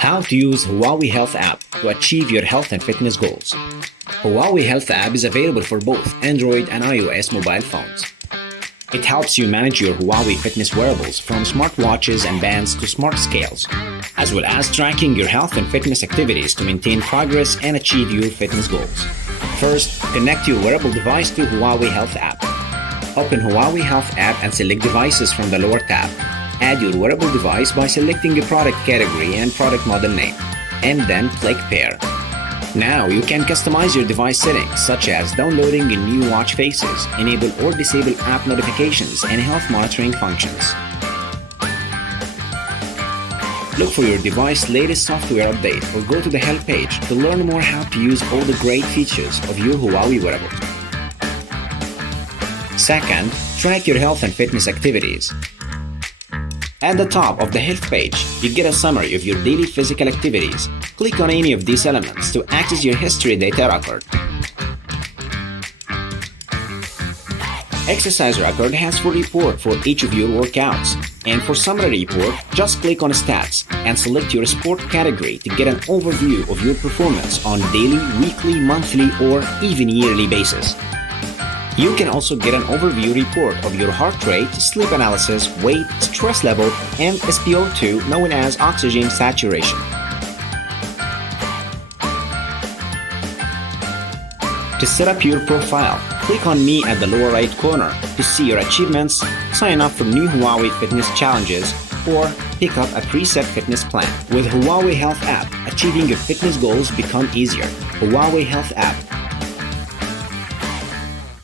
How to use HUAWEI Health App to achieve your health and fitness goals. HUAWEI Health App is available for both Android and iOS mobile phones. It helps you manage your HUAWEI fitness wearables from smartwatches and bands to smart scales, as well as tracking your health and fitness activities to maintain progress and achieve your fitness goals. First, connect your wearable device to HUAWEI Health App. Open HUAWEI Health App and select Devices from the lower tab. Add your wearable device by selecting a product category and product model name, and then click Pair. Now you can customize your device settings, such as downloading a new watch faces, enable or disable app notifications, and health monitoring functions. Look for your device's latest software update or go to the help page to learn more how to use all the great features of your HUAWEI wearable. Second, track your health and fitness activities. At the top of the health page, you get a summary of your daily physical activities. Click on any of these elements to access your history data record. Exercise record has full report for each of your workouts. And for summary report, just click on Stats and select your sport category to get an overview of your performance on daily, weekly, monthly, or even yearly basis. You can also get an overview report of your heart rate, sleep analysis, weight, stress level, and SpO2, known as oxygen saturation. To set up your profile, click on Me at the lower right corner to see your achievements, sign up for new HUAWEI fitness challenges, or pick up a preset fitness plan. With HUAWEI Health App, achieving your fitness goals become easier. HUAWEI Health App